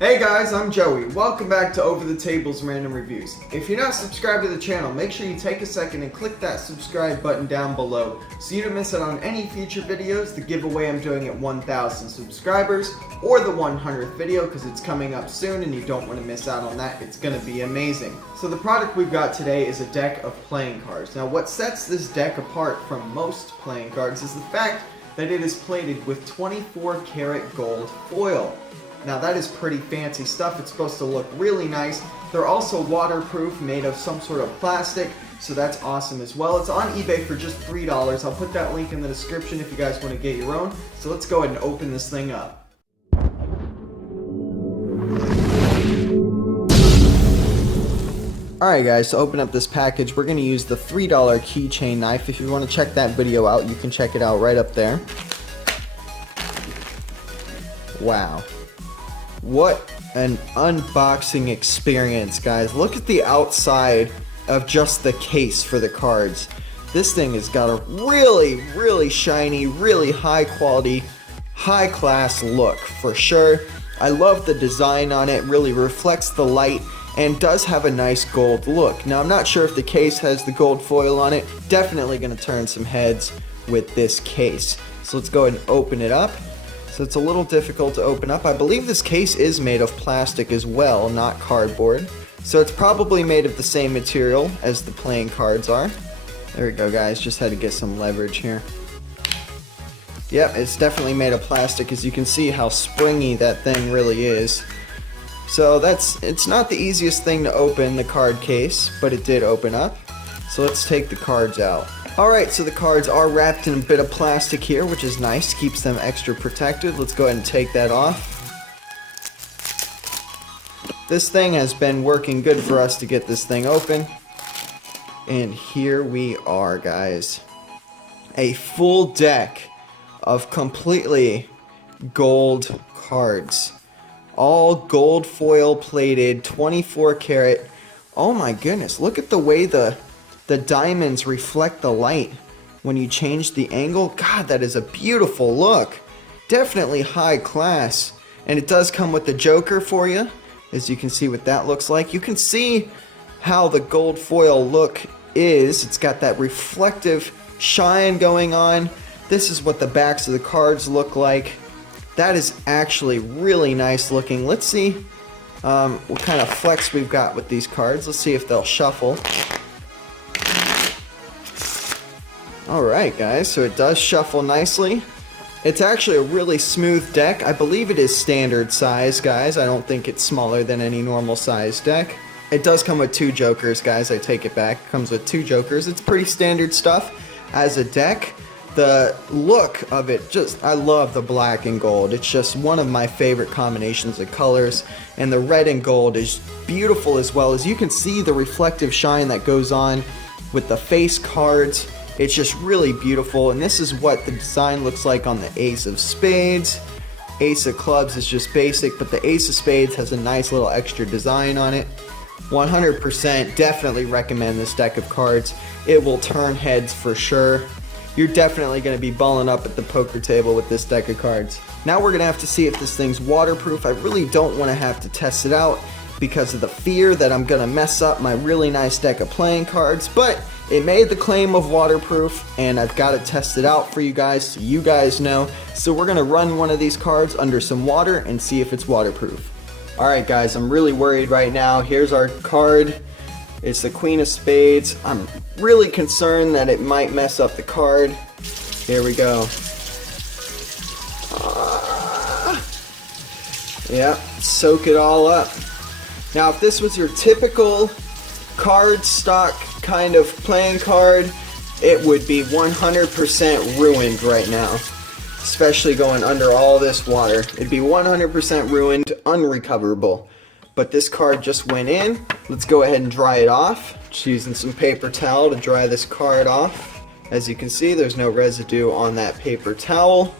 Hey guys, I'm Joey. Welcome back to Over the Table's Random Reviews. If you're not subscribed to the channel, make sure you take a second and click that subscribe button down below so you don't miss out on any future videos, the giveaway I'm doing at 1,000 subscribers, or the 100th video because it's coming up soon and you don't want to miss out on that. It's going to be amazing. So the product we've got today is a deck of playing cards. Now what sets this deck apart from most playing cards is the fact that it is plated with 24 karat gold foil. Now that is pretty fancy stuff. It's supposed to look really nice. They're also waterproof, made of some sort of plastic, so that's awesome as well. It's on eBay for just $3. I'll put that link in the description if you guys want to get your own. So let's go ahead and open this thing up. Alright guys, to open up this package, we're going to use the $3 keychain knife. If you want to check that video out, you can check it out right up there. Wow. What an unboxing experience, guys. Look at the outside of just the case for the cards. This thing has got a really shiny, really high quality, high class look for sure. I love the design on it, really reflects the light and does have a nice gold look. Now I'm not sure if the case has the gold foil on it. Definitely going to turn some heads with this case. So let's go ahead and open it up. So it's a little difficult to open up. I believe this case is made of plastic as well, not cardboard. So it's probably made of the same material as the playing cards are. There we go, guys. Just had to get some leverage here. Yep, it's definitely made of plastic. As you can see how springy that thing really is. So it's not the easiest thing to open, the card case, but it did open up. So let's take the cards out. Alright, so the cards are wrapped in a bit of plastic here, which is nice, keeps them extra protected. Let's go ahead and take that off. This thing has been working good for us to get this thing open. And here we are, guys. A full deck of completely gold cards. All gold foil plated, 24 karat. Oh my goodness, look at the way the diamonds reflect the light when you change the angle. God, that is a beautiful look. Definitely high class. And it does come with the Joker for you, as you can see what that looks like. You can see how the gold foil look is. It's got that reflective shine going on. This is what the backs of the cards look like. That is actually really nice looking. Let's see what kind of flex we've got with these cards. Let's see if they'll shuffle. Alright guys, so it does shuffle nicely. It's actually a really smooth deck. I believe it is standard size, guys. I don't think it's smaller than any normal size deck. It does come with 2 jokers, guys. I take it back. It comes with 2 jokers. It's pretty standard stuff as a deck. The look of it, I love the black and gold. It's just one of my favorite combinations of colors. And the red and gold is beautiful as well. As you can see the reflective shine that goes on with the face cards. It's just really beautiful, and this is what the design looks like on the Ace of Spades. Ace of Clubs is just basic, but the Ace of Spades has a nice little extra design on it. 100% definitely recommend this deck of cards. It will turn heads for sure. You're definitely going to be balling up at the poker table with this deck of cards. Now we're going to have to see if this thing's waterproof. I really don't want to have to test it out because of the fear that I'm going to mess up my really nice deck of playing cards, but it made the claim of waterproof, and I've got to test it out for you guys so you guys know. So we're going to run one of these cards under some water and see if it's waterproof. Alright guys, I'm really worried right now. Here's our card. It's the Queen of Spades. I'm really concerned that it might mess up the card. Here we go. Yeah, soak it all up. Now if this was your typical card stock kind of playing card, it would be 100% ruined right now. Especially going under all this water. It'd be 100% ruined, unrecoverable. But this card just went in. Let's go ahead and dry it off. Just using some paper towel to dry this card off. As you can see, there's no residue on that paper towel.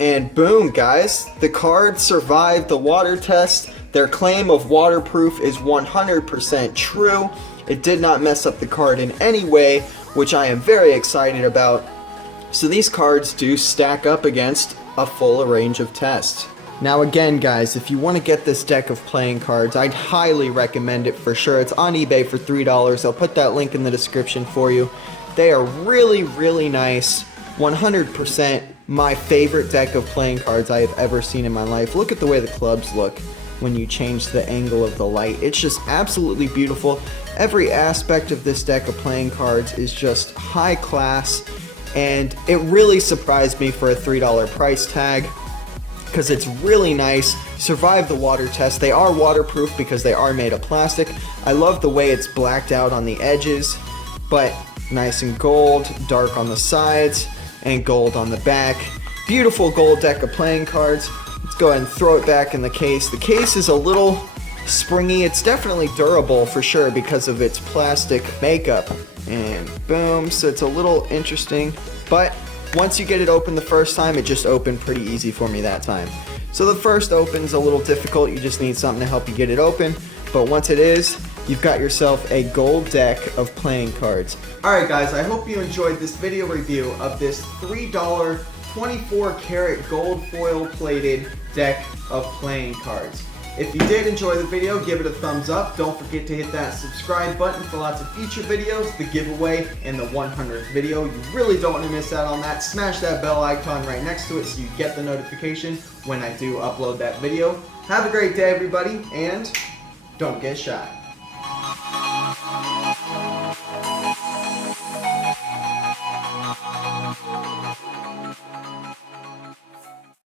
And boom, guys, the card survived the water test. Their claim of waterproof is 100% true. It did not mess up the card in any way, which I am very excited about. So these cards do stack up against a full range of tests. Now again, guys, if you want to get this deck of playing cards, I'd highly recommend it for sure. It's on eBay for $3. I'll put that link in the description for you. They are really, really nice. 100% my favorite deck of playing cards I have ever seen in my life. Look at the way the clubs look when you change the angle of the light. It's just absolutely beautiful. Every aspect of this deck of playing cards is just high class, and it really surprised me for a $3 price tag because it's really nice. Survived the water test. They are waterproof because they are made of plastic. I love the way it's blacked out on the edges, but nice and gold, dark on the sides, and gold on the back. Beautiful gold deck of playing cards. Let's go ahead and throw it back in the case. The case is a little springy. It's definitely durable for sure because of its plastic makeup. And boom, so it's a little interesting. But once you get it open the first time, it just opened pretty easy for me that time. So the first open's a little difficult. You just need something to help you get it open. But once it is, you've got yourself a gold deck of playing cards. Alright guys, I hope you enjoyed this video review of this $3 24 karat gold foil plated deck of playing cards. If you did enjoy the video, give it a thumbs up. Don't forget to hit that subscribe button for lots of future videos, the giveaway, and the 100th video. You really don't want to miss out on that. Smash that bell icon right next to it so you get the notification when I do upload that video. Have a great day, everybody, and don't get shy.